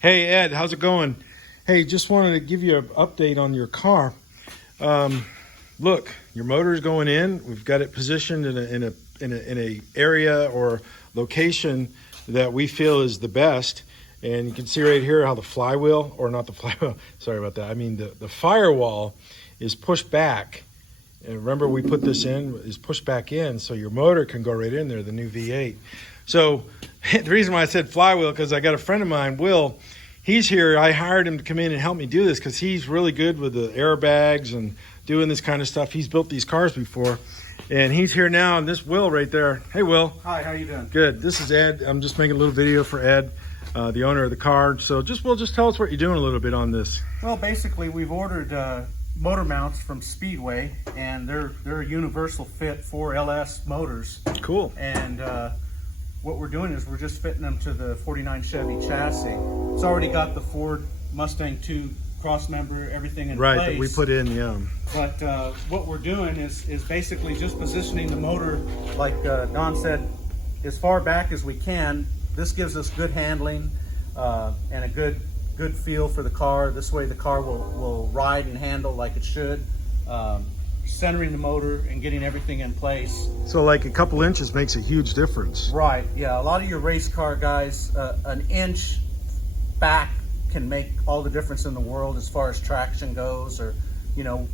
Hey Ed, how's it going? Hey, just wanted to give you an update on your car. Look, your motor is going in. We've got it positioned in a area or location that we feel is the best. And you can see right here how the flywheel, or not the flywheel, sorry about that. I mean the firewall is pushed back. And remember, we put this in, is pushed back in, so your motor can go right in there, the new V8. So the reason why I said flywheel, because I got a friend of mine, Will. He's here. I hired him to come in and help me do this because he's really good with the airbags and doing this kind of stuff. He's built these cars before, and he's here now. And this Will right there. Hey, Will. Hi. How you doing? Good. This is Ed. I'm just making a little video for Ed, the owner of the car. So Will, just tell us what you're doing a little bit on this. Well, basically, we've ordered motor mounts from Speedway, and they're a universal fit for LS motors. Cool. And what we're doing is we're just fitting them to the 49 Chevy chassis. It's already got the Ford Mustang 2 cross member, everything in place. Right, that we put in, yeah. But what we're doing is basically just positioning the motor, like Don said, as far back as we can. This gives us good handling and a good feel for the car. This way the car will ride and handle like it should. Centering the motor and getting everything in place. So like a couple inches makes a huge difference. Right, yeah. A lot of your race car guys, an inch back can make all the difference in the world as far as traction goes, or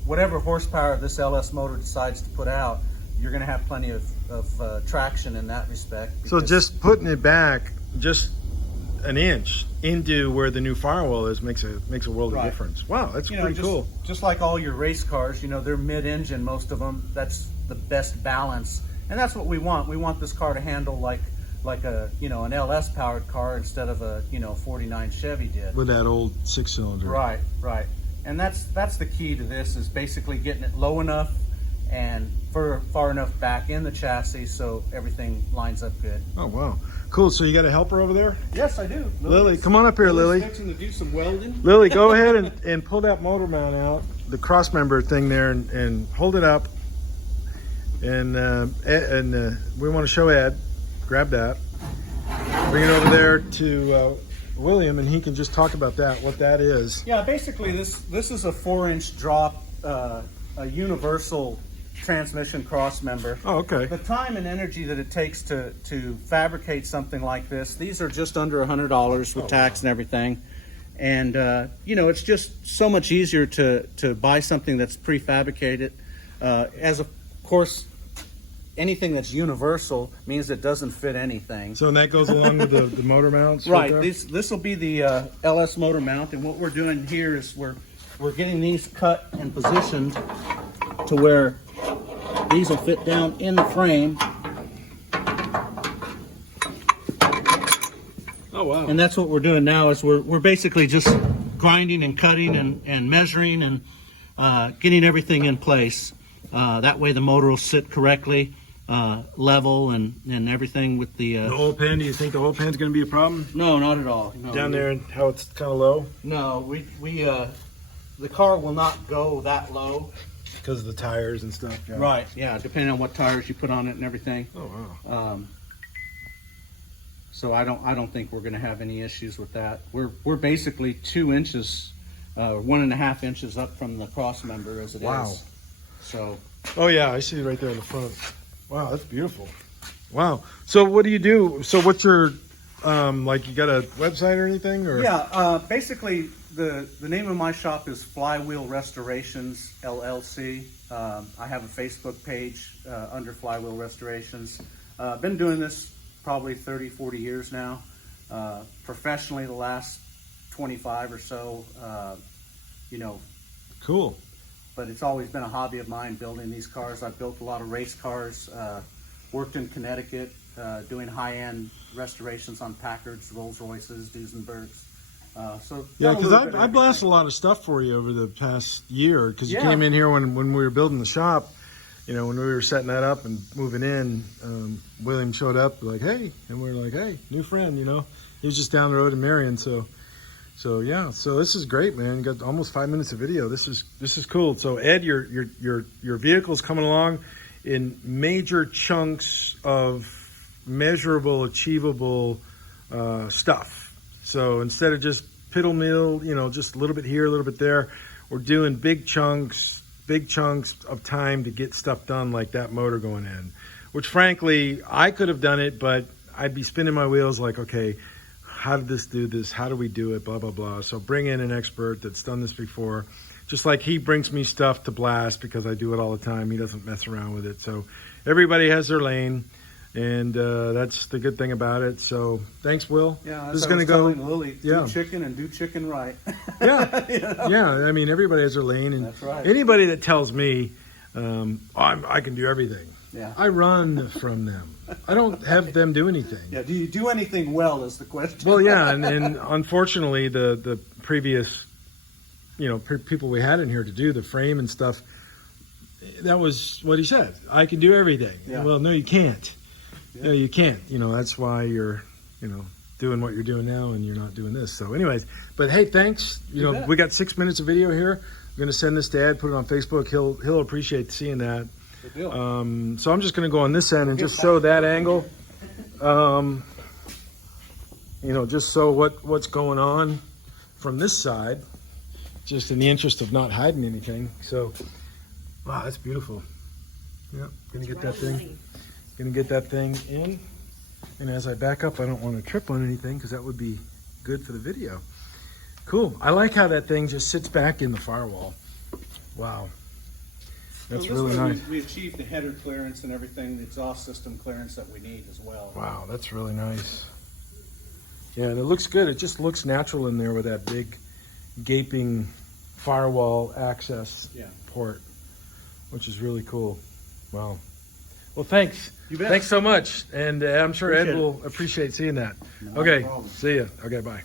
whatever horsepower this LS motor decides to put out, you're going to have plenty of traction in that respect. So just putting it back just an inch into where the new firewall is makes a world of difference. Wow, that's pretty cool. Just like all your race cars, they're mid-engine, most of them. That's the best balance, and that's what we want. We want this car to handle like a an LS powered car instead of a 49 Chevy did with that old 6-cylinder. Right. And that's the key to this, is basically getting it low enough and far enough back in the chassis so everything lines up good. Oh wow, cool. So you got a helper over there? Yes, I do. Lily, come on up here, Lily. Fixing to do some welding. Lily, go ahead and pull that motor mount out, the cross member thing there, and hold it up. And we want to show Ed. Grab that. Bring it over there to William, and he can just talk about that, what that is. Yeah, basically this is a 4-inch drop, a universal transmission cross member. Oh, okay. The time and energy that it takes to fabricate something like this, these are just under $100 with tax and everything. And it's just so much easier to buy something that's prefabricated. As of course, anything that's universal means it doesn't fit anything. So and that goes along with the motor mounts? Right. This will be the LS motor mount, and what we're doing here is we're getting these cut and positioned to where these will fit down in the frame. Oh wow. And that's what we're doing now, is we're basically just grinding and cutting and measuring and getting everything in place. That way the motor will sit correctly, level and everything with the oil pan. Do you think the oil pan's going to be a problem? No, not at all. No. Down there and how it's kind of low? No, we the car will not go that low. Because of the tires and stuff. Yeah. Right, yeah, depending on what tires you put on it and everything. Oh wow. So I don't think we're going to have any issues with that. We're basically 2 inches, 1.5 inches up from the cross member as it is. So. Oh yeah, I see it right there in the front. Wow, that's beautiful. Wow. So what do you do? So what's your like, you got a website or anything? Or? Yeah, basically the name of my shop is Flywheel Restorations LLC. I have a Facebook page under Flywheel Restorations. Been doing this probably 30-40 years now. Professionally the last 25 or so. Cool. But it's always been a hobby of mine, building these cars. I've built a lot of race cars, worked in Connecticut, doing high-end restorations on Packards, Rolls Royces, Duesenbergs. Yeah, because I blasted a lot of stuff for you over the past year, because you came in here when we were building the shop. When we were setting that up and moving in, William showed up like, hey, and we were like, hey, new friend, he was just down the road in Marion. So yeah, so this is great, man. You got almost 5 minutes of video. This is cool. So Ed, your vehicle's coming along in major chunks of measurable, achievable stuff. So instead of just piddle mill, you know, just a little bit here, a little bit there. We're doing big chunks of time to get stuff done like that motor going in, which frankly, I could have done it, but I'd be spinning my wheels like, okay, how did this do this? How do we do it? Blah, blah, blah. So bring in an expert that's done this before. Just like he brings me stuff to blast because I do it all the time. He doesn't mess around with it. So everybody has their lane, and that's the good thing about it. So thanks, Will. Yeah, this is going to go. Lily, yeah, do chicken and do chicken right. Yeah, You know? yeah. I mean, everybody has their lane, and That's right. anybody that tells me I can do everything, Yeah. I run from them. I don't have them do anything. Yeah. Do you do anything well? Is the question. Well, yeah, and unfortunately, the previous, you know, people we had in here to do the frame and stuff, that was what he said. I can do everything. Yeah. Well, no, you can't. Yeah. No, you can't. You know, that's why you're, you know, doing what you're doing now and you're not doing this. So anyways, but hey, thanks. You know, bet. we got 6 minutes of video here. I'm going to send this to Ed, put it on Facebook. He'll appreciate seeing that. Good deal. So I'm just going to go on this end and just show that angle. You know, just so what's going on from this side, just in the interest of not hiding anything. So, wow, that's beautiful. Yep, gonna get that thing. Gonna get that thing in. And as I back up, I don't want to trip on anything because that would be good for the video. Cool. I like how that thing just sits back in the firewall. Wow. That's So this really way nice. We achieved the header clearance and everything, the exhaust system clearance that we need as well. Wow, that's really nice. Yeah, and it looks good. It just looks natural in there with that big gaping firewall access Yeah. port, which is really cool. Wow. Well, thanks. You bet. Thanks so much. And I'm sure Ed Appreciate it. will appreciate seeing that. No Okay, problem. see ya. Okay, bye.